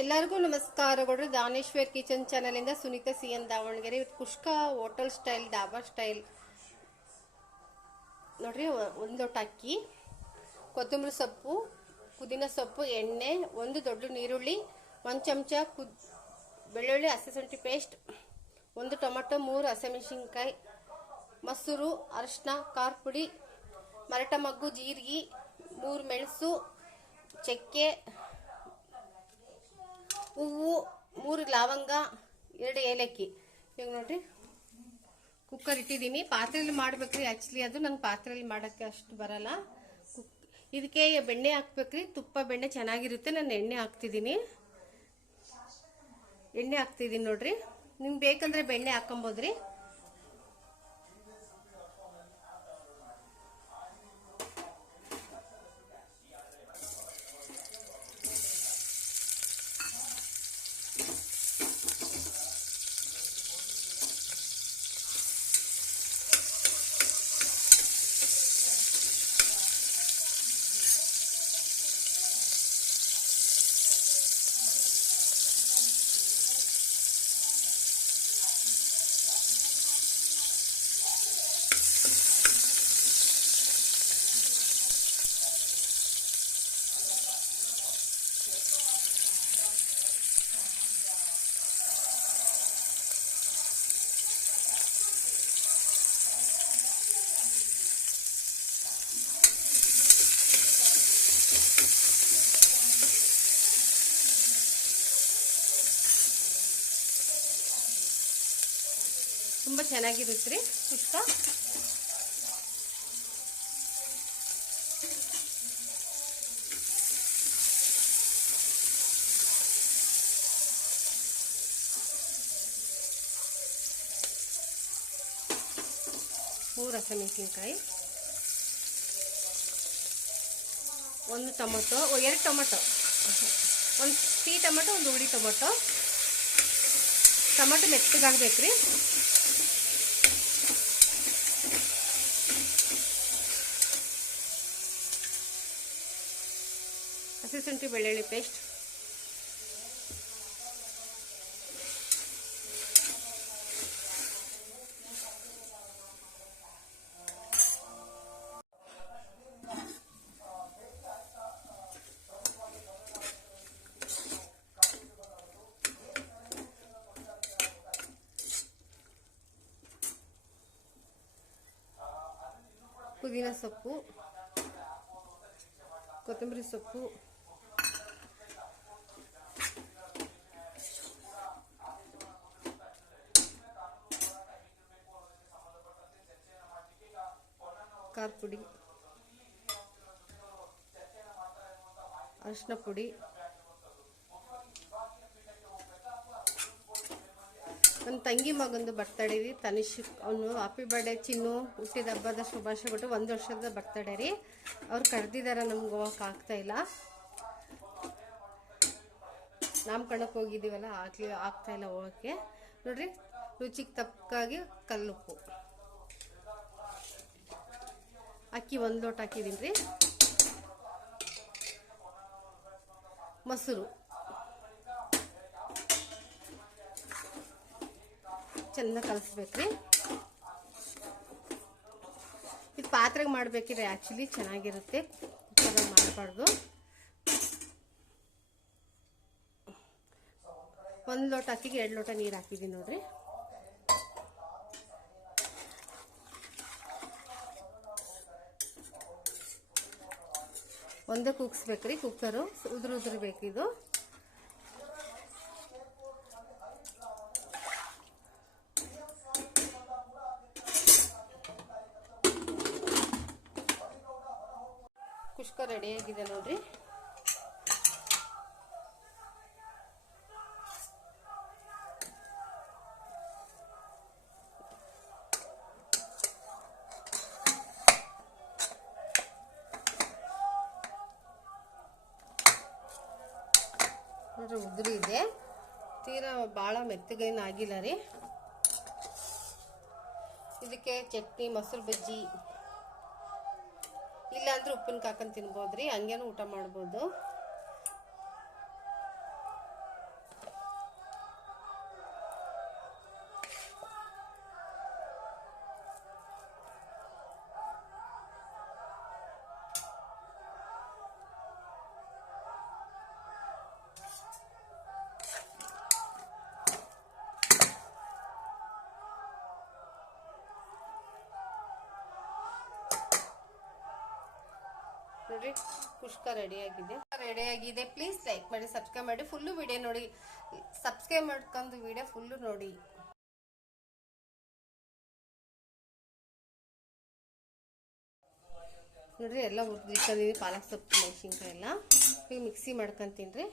ಎಲ್ಲರಿಗೂ ನಮಸ್ಕಾರಗಳು. ದಾನೇಶ್ವರ್ ಕಿಚನ್ ಚಾನಲಿಂದ Sunita C N Davanagere. Kushka hotel style, dhaba style ನೋಡ್ರಿ. ಒಂದು ಲೋಟ ಅಕ್ಕಿ, ಕೊತ್ತಂಬರಿ ಸೊಪ್ಪು, ಪುದೀನ ಸೊಪ್ಪು, ಎಣ್ಣೆ, ಒಂದು ದೊಡ್ಡ ನೀರುಳ್ಳಿ, ಒಂದು ಚಮಚ ಬೆಳ್ಳುಳ್ಳಿ, ಹಸಿಶುಂಠಿ ಪೇಸ್ಟ್, ಒಂದು ಟೊಮೆಟೊ, 3 ಹಸಿಮೆಣಸಿನ್ಕಾಯಿ, ಮೊಸರು, ಅರಿಶಿನ, ಖಾರ ಪುಡಿ, ಮರಟ ಮಗ್ಗು, ಜೀರಿಗೆ, 3 ಮೆಣಸು, ಚಕ್ಕೆ, ಹೂವು, 3 ಲವಂಗ, 2 ಏಲಕ್ಕಿ. ಈಗ ನೋಡ್ರಿ, ಕುಕ್ಕರ್ ಇಟ್ಟಿದ್ದೀನಿ. ಪಾತ್ರೆಯಲ್ಲಿ ಮಾಡ್ಬೇಕ್ರಿ. ಆ್ಯಕ್ಚುಲಿ ಅದು ನಂಗೆ ಪಾತ್ರೆಯಲ್ಲಿ ಮಾಡೋಕ್ಕೆ ಅಷ್ಟು ಬರಲ್ಲ. ಇದಕ್ಕೆ ಬೆಣ್ಣೆ ಹಾಕ್ಬೇಕ್ರಿ. ತುಪ್ಪ ಬೆಣ್ಣೆ ಚೆನ್ನಾಗಿರುತ್ತೆ. ನಾನು ಎಣ್ಣೆ ಹಾಕ್ತಿದ್ದೀನಿ ನೋಡ್ರಿ. ನಿಮ್ಗೆ ಬೇಕಂದ್ರೆ ಬೆಣ್ಣೆ ಹಾಕೊಬೋದ್ರಿ. ತುಂಬ ಚೆನ್ನಾಗಿರುತ್ತೆ ರೀ ಕುಷ್ಕ. ಮೂರು ಹಸಿಮೆಣಸಿನ್ಕಾಯಿ, 1 ಟೊಮೊಟೊ, 2 ಟೊಮೊಟೊ, 1 ಸಿಹಿ ಟೊಮೊಟೊ, 1 ಹುಳಿ ಟೊಮೊಟೊ. ಟೊಮೊಟೊ ಮೆತ್ತಗಾಗಬೇಕ್ರಿ. ಹಸಿಶುಂಠಿ ಬೆಳ್ಳುಳ್ಳಿ ಪೇಸ್ಟ್, ಪುದೀನ ಸೊಪ್ಪು, ಕೊತ್ತಂಬರಿ ಸೊಪ್ಪು, ಖಾರ ಪುಡಿ, ಅರಿಶಿನ ಪುಡಿ, ನನ್ನ ತಂಗಿ ಮಗಂದು ಬರ್ತಡೇ ರೀ. ತನಿಷ್, ಅವನು ಹ್ಯಾಪಿ ಬರ್ಡೇ ಚಿನ್ನು, ಹುಟ್ಟಿದ ಹಬ್ಬದ ಶುಭಾಶಯಗಳು. 1 ವರ್ಷದ ಬರ್ತಡೇ ರೀ. ಅವ್ರು ಕರೆದಿದ್ದಾರೆ. ನಮ್ಗೆ ಹೋಗಕ್ಕೆ ಆಗ್ತಾ ಇಲ್ಲ. ನಾಮಕರಣಕ್ಕೆ ಹೋಗಿದ್ದೀವಲ್ಲ, ಆಗ್ತಾ ಇಲ್ಲ ಹೋಗೋಕ್ಕೆ. ನೋಡ್ರಿ, ರುಚಿಗೆ ತಕ್ಕಾಗಿ ಕಲ್ಲುಪ್ಪು. ಅಕ್ಕಿ 1 ಲೋಟ ಹಾಕಿದ್ದೀನಿ ರೀ. ಮೊಸರು ಚೆನ್ನಾಗಿ ಕಲಿಸ್ಬೇಕ್ರಿ. ಇದು ಪಾತ್ರೆಗೆ ಮಾಡ್ಬೇಕಿದ್ರೆ ಆ್ಯಕ್ಚುಲಿ ಚೆನ್ನಾಗಿರುತ್ತೆ. ಕುಕ್ಕರಾಗ ಮಾಡಬಾರ್ದು. 1 ಲೋಟ ಅಕ್ಕಿಗೆ 2 ಲೋಟ ನೀರು ಹಾಕಿದ್ದೀನಿ ನೋಡ್ರಿ. ಒಂದೇ ಕೂಗಿಸ್ಬೇಕ್ರಿ. ಕುಕ್ಕರು ಉದುರ್ಬೇಕಿದು. ಕುಷ್ಕ ರೆಡಿಯಾಗಿದೆ ನೋಡ್ರಿ. ನೋಡ್ರಿ, ಉದುರು ಇದೆ. ತೀರಾ ಭಾಳ ಮೆತ್ತಗೇನು ಆಗಿಲ್ಲ ರೀ. ಇದಕ್ಕೆ ಚಟ್ನಿ, ಮೊಸರು ಬಜ್ಜಿ, ಇಲ್ಲಾಂದ್ರೆ ಉಪ್ಪಿನಕಾಯಿ ಹಾಕೊಂಡು ತಿನ್ಬೋದ್ರಿ. ಹಂಗೇನು ಊಟ ಮಾಡ್ಬೋದು. ನೋಡ್ರಿ ಕುಷ್ಕ ರೆಡಿಯಾಗಿದೆ. ಪ್ಲೀಸ್ ಲೈಕ್ ಮಾಡಿ, ಸಬ್ಸ್ಕ್ರೈಬ್ ಮಾಡಿ. ಫುಲ್ಲು ವಿಡಿಯೋ ನೋಡಿ, ಸಬ್ಸ್ಕ್ರೈಬ್ ಮಾಡ್ಕೊಂಡು ವಿಡಿಯೋ ಫುಲ್ಲು ನೋಡಿ. ನೋಡ್ರಿ ಎಲ್ಲ ಹುರಿದಿಟ್ಕೊಂಡಿದ್ದೀನಿ, ಪಾಲಕ್ ಸೊಪ್ಪು ಮೆಣಸಿನ್ಕಾಯಿ ಎಲ್ಲ ಈಗ ಮಿಕ್ಸಿ ಮಾಡ್ಕೊಂತೀನಿ ರೀ.